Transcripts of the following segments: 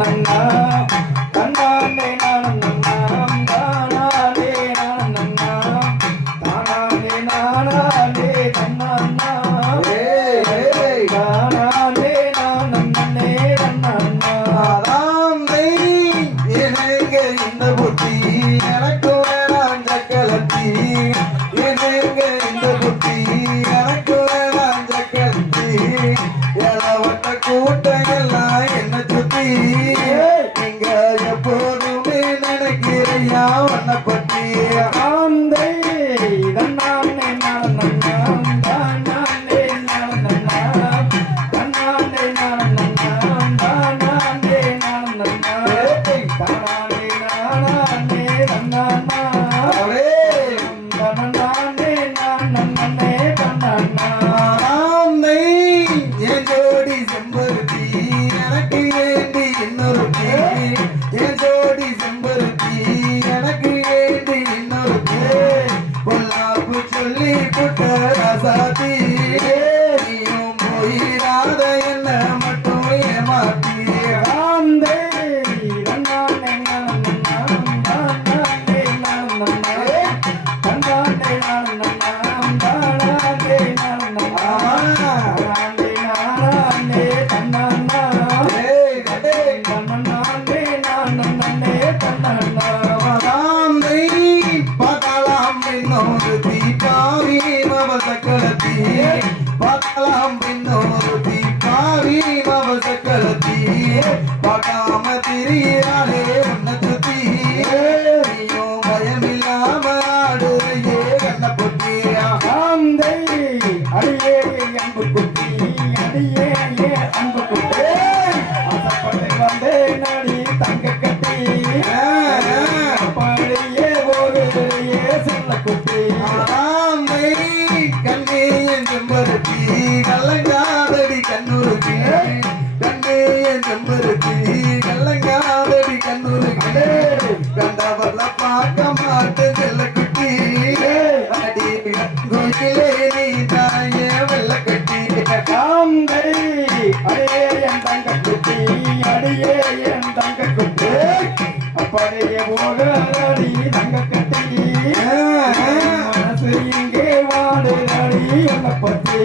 நன்னா போதுமே நினைக்கிறையா உன்னை பற்றி ஆந்தை இதன் நானே நடந்தா நானே நடந்தா হরিরা பார்க்காம திரியாளே கண்ணுலகி கல்லங்காதடி கண்ணுலகி கண்டவர்ல பார்க்க மாட்டு செல்ல குட்டி அடி கோயிலே நீ தாயே வெள்ள கட்டி காந்தரி அடையே என் தங்க குட்டி அடியே என் தங்க குட்டி அப்படியே போக அடி தங்க கட்டி மனசு இங்கே வாடுதடி என்ன பற்றி.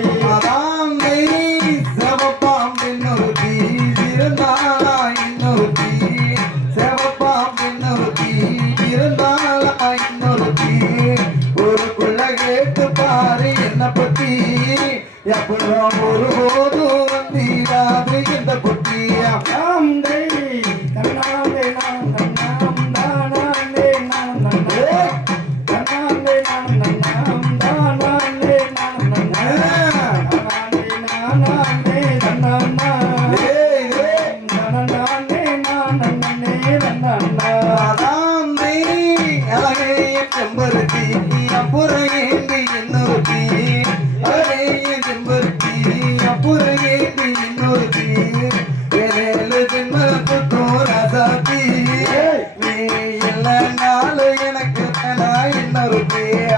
எப்போ ஒரு போது வந்தீராது இந்த புத்தியா எனக்கு இன்னொரு பேர்?